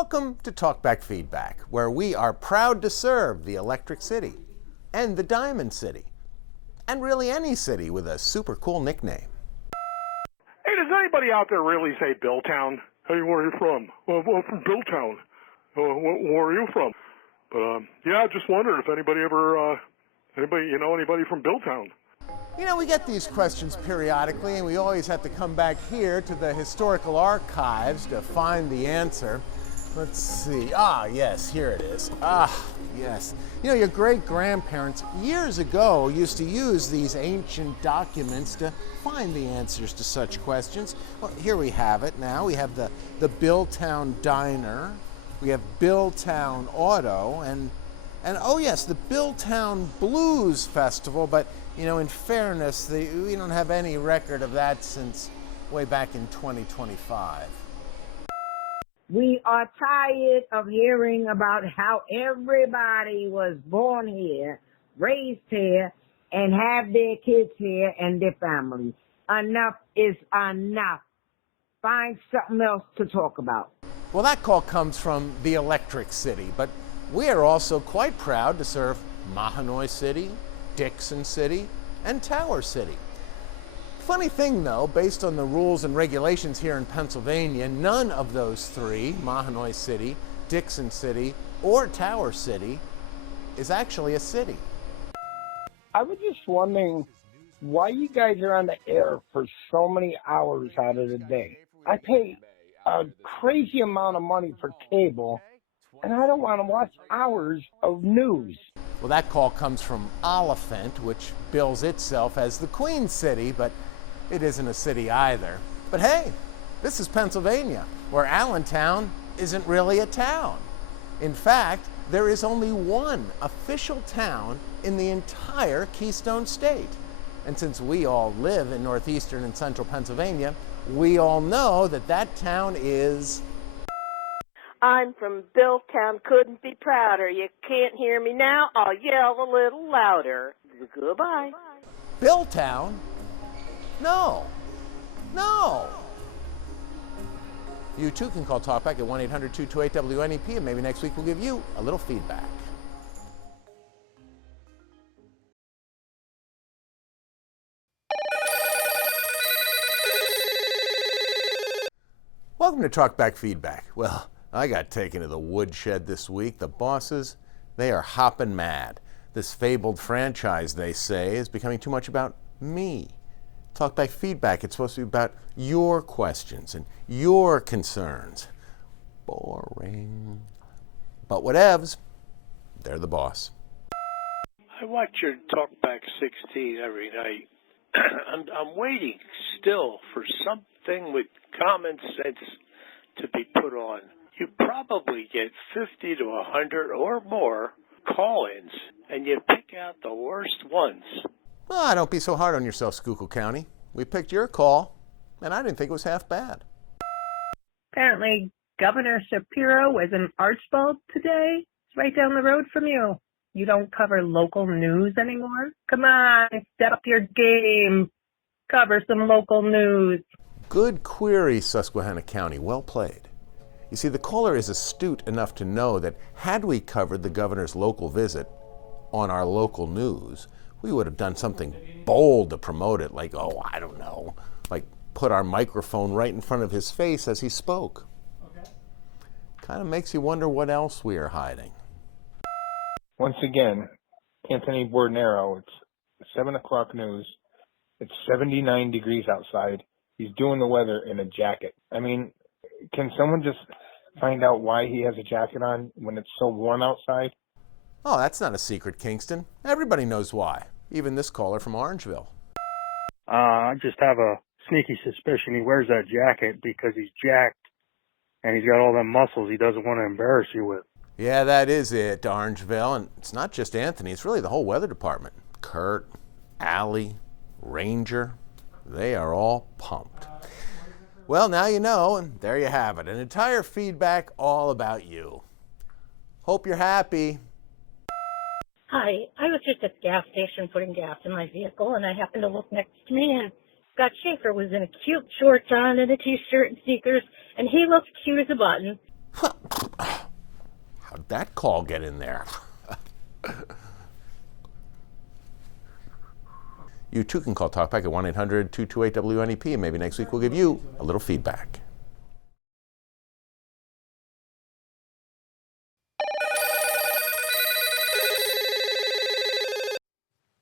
Welcome to Talkback Feedback, where we are proud to serve the Electric City and the Diamond City, and really any city with a super cool nickname. Hey, does anybody out there really say Billtown? Hey, where are you from? Well, I'm from Billtown. Where are you from? But, yeah, just wondered if anybody from Billtown? You know, we get these questions periodically, and we always have to come back here to the historical archives to find the answer. Let's see. Yes, here it is. Yes. You know, your great-grandparents years ago used to use these ancient documents to find the answers to such questions. Well, here we have it now. We have the Billtown Diner. We have Billtown Auto, and oh yes, the Billtown Blues Festival, but you know, in fairness, we don't have any record of that since way back in 2025. We are tired of hearing about how everybody was born here, raised here, and have their kids here and their families. Enough is enough. Find something else to talk about. Well, that call comes from the Electric City, but we are also quite proud to serve Mahanoy City, Dixon City, and Tower City. Funny thing though, based on the rules and regulations here in Pennsylvania, none of those three, Mahanoy City, Dixon City, or Tower City, is actually a city. I was just wondering why you guys are on the air for so many hours out of the day. I pay a crazy amount of money for cable, and I don't want to watch hours of news. Well, that call comes from Oliphant, which bills itself as the Queen City, but it isn't a city either. But hey, this is Pennsylvania, where Allentown isn't really a town. In fact, there is only one official town in the entire Keystone State. And since we all live in northeastern and central Pennsylvania, we all know that that town is... I'm from Billtown, couldn't be prouder. You can't hear me now, I'll yell a little louder. Goodbye. Billtown? No. You too can call Talkback at 1-800-228-WNEP, and maybe next week we'll give you a little feedback. Welcome to Talkback Feedback. Well, I got taken to the woodshed this week. The bosses, they are hopping mad. This fabled franchise, they say, is becoming too much about me. Talkback Feedback, it's supposed to be about your questions and your concerns. Boring. But whatevs, they're the boss. I watch your Talkback 16 every night. I'm waiting still for something with common sense to be put on. You probably get 50 to 100 or more call-ins, and you pick out the worst ones. Well, don't be so hard on yourself, Schuylkill County. We picked your call, and I didn't think it was half bad. Apparently, Governor Shapiro was in Archbold today. It's right down the road from you. You don't cover local news anymore? Come on, step up your game. Cover some local news. Good query, Susquehanna County. Well played. You see, the caller is astute enough to know that had we covered the governor's local visit on our local news, we would have done something bold to promote it, like, like put our microphone right in front of his face as he spoke. Okay. Kind of makes you wonder what else we are hiding. Once again, Anthony Bornero, it's 7 o'clock news. It's 79 degrees outside. He's doing the weather in a jacket. I mean, can someone just find out why he has a jacket on when it's so warm outside? Oh, that's not a secret, Kingston. Everybody knows why. Even this caller from Orangeville. I just have a sneaky suspicion he wears that jacket because he's jacked and he's got all them muscles he doesn't want to embarrass you with. Yeah, that is it, Orangeville. And it's not just Anthony, it's really the whole weather department. Kurt, Allie, Ranger, they are all pumped. Well, now you know, and there you have it. An entire feedback all about you. Hope you're happy. Hi, I was just at the gas station putting gas in my vehicle, and I happened to look next to me, and Scott Schaffer was in a cute shorts on and a t-shirt and sneakers, and he looked cute as a button. How'd that call get in there? You too can call Talkback at 1-800-228-WNEP, and maybe next week we'll give you a little feedback.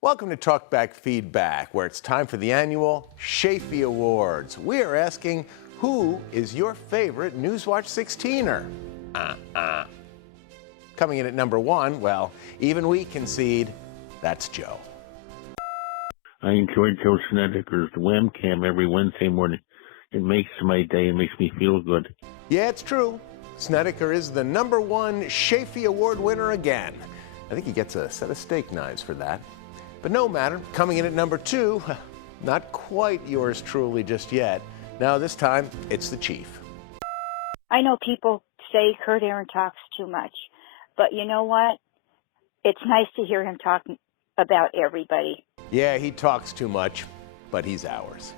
Welcome to Talkback Feedback, where it's time for the annual Schaffer Awards. We are asking, who is your favorite Newswatch 16er? Coming in at number 1, well, even we concede, that's Joe. I enjoy Joe Snedeker's Wham Cam every Wednesday morning. It makes my day and makes me feel good. Yeah, it's true. Snedeker is the number 1 Schaffer Award winner again. I think he gets a set of steak knives for that. But no matter, coming in at number 2, not quite yours truly just yet. Now this time, it's the Chief. I know people say Kurt Aaron talks too much, but you know what? It's nice to hear him talk about everybody. Yeah, he talks too much, but he's ours.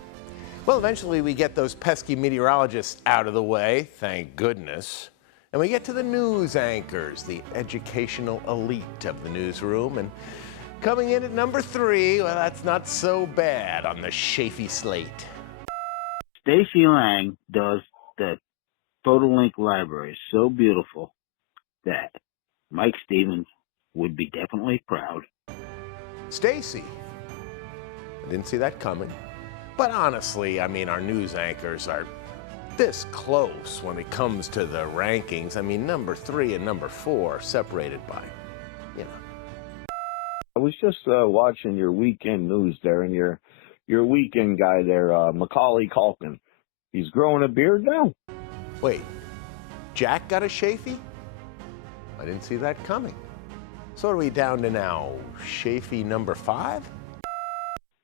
Well, eventually we get those pesky meteorologists out of the way, thank goodness. And we get to the news anchors, the educational elite of the newsroom. And coming in at number 3, well, that's not so bad on the Schaffer slate. Stacy Lang does the PhotoLink library so beautiful that Mike Stevens would be definitely proud. Stacy. I didn't see that coming. But honestly, I mean, our news anchors are this close when it comes to the rankings. I mean, number 3 and number 4 are separated by, you know. I was just watching your weekend news there, and your weekend guy there, Macaulay Culkin. He's growing a beard now. Wait, Jack got a Schaffer? I didn't see that coming. So what are we down to now? Schaffer number 5?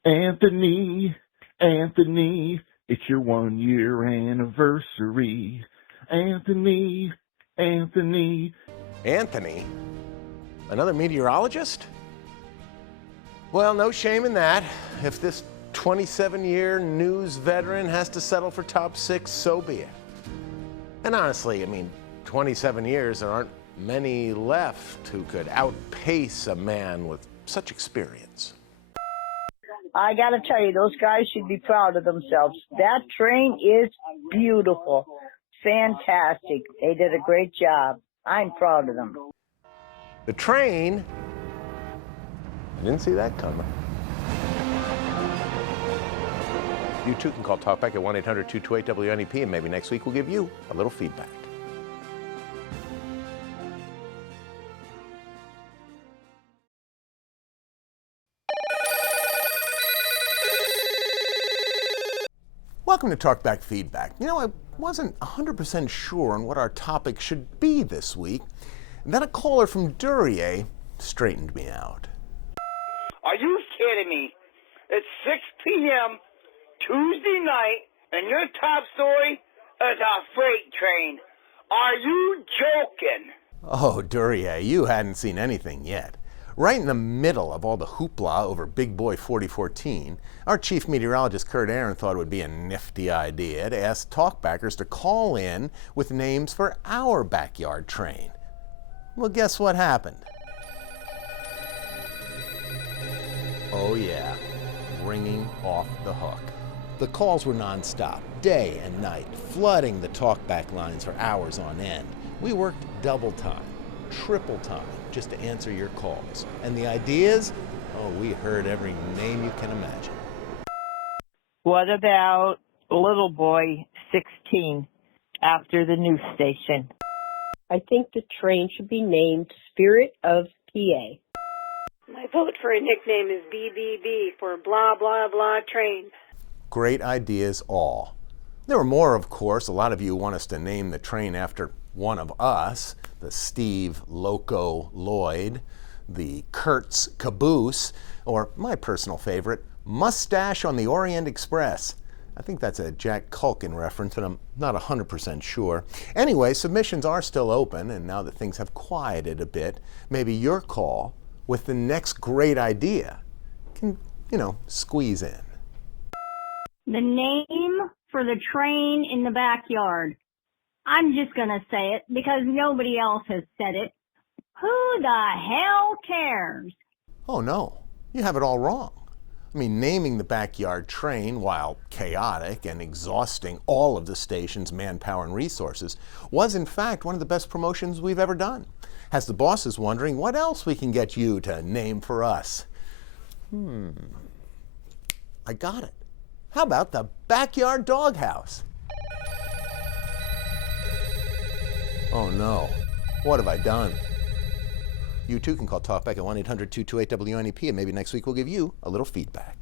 Anthony, it's your 1-year anniversary. Anthony. Anthony? Another meteorologist? Well, no shame in that. If this 27-year news veteran has to settle for top 6, so be it. And honestly, I mean, 27 years, there aren't many left who could outpace a man with such experience. I got to tell you, those guys should be proud of themselves. That train is beautiful. Fantastic. They did a great job. I'm proud of them. The train? I didn't see that coming. You too can call Talkback at 1-800-228-WNEP, and maybe next week we'll give you a little feedback. Welcome to Talkback Feedback. You know, I wasn't 100% sure on what our topic should be this week. And then a caller from Duryea straightened me out. Are you kidding me? It's 6 p.m. Tuesday night, and your top story is a freight train. Are you joking? Oh, Duryea, you hadn't seen anything yet. Right in the middle of all the hoopla over Big Boy 4014, our chief meteorologist Kurt Aaron thought it would be a nifty idea to ask talkbackers to call in with names for our backyard train. Well, guess what happened? Oh yeah, ringing off the hook. The calls were nonstop, day and night, flooding the talkback lines for hours on end. We worked double time, triple time, just to answer your calls. And the ideas? Oh, we heard every name you can imagine. What about Little Boy 16 after the news station? I think the train should be named Spirit of PA. My vote for a nickname is BBB for blah, blah, blah train. Great ideas all. There were more, of course. A lot of you want us to name the train after one of us, the Steve Loco Lloyd, the Kurtz Caboose, or my personal favorite, Mustache on the Orient Express. I think that's a Jack Culkin reference, but I'm not 100% sure. Anyway, submissions are still open, and now that things have quieted a bit, maybe your call with the next great idea can, squeeze in. The name for the train in the backyard. I'm just going to say it because nobody else has said it. Who the hell cares? Oh no, you have it all wrong. I mean, naming the backyard train, while chaotic and exhausting all of the station's manpower and resources, was in fact one of the best promotions we've ever done. Has the bosses wondering what else we can get you to name for us. I got it. How about the Backyard Doghouse? Oh no, what have I done? You too can call Talkback at 1-800-228-WNEP, and maybe next week we'll give you a little feedback.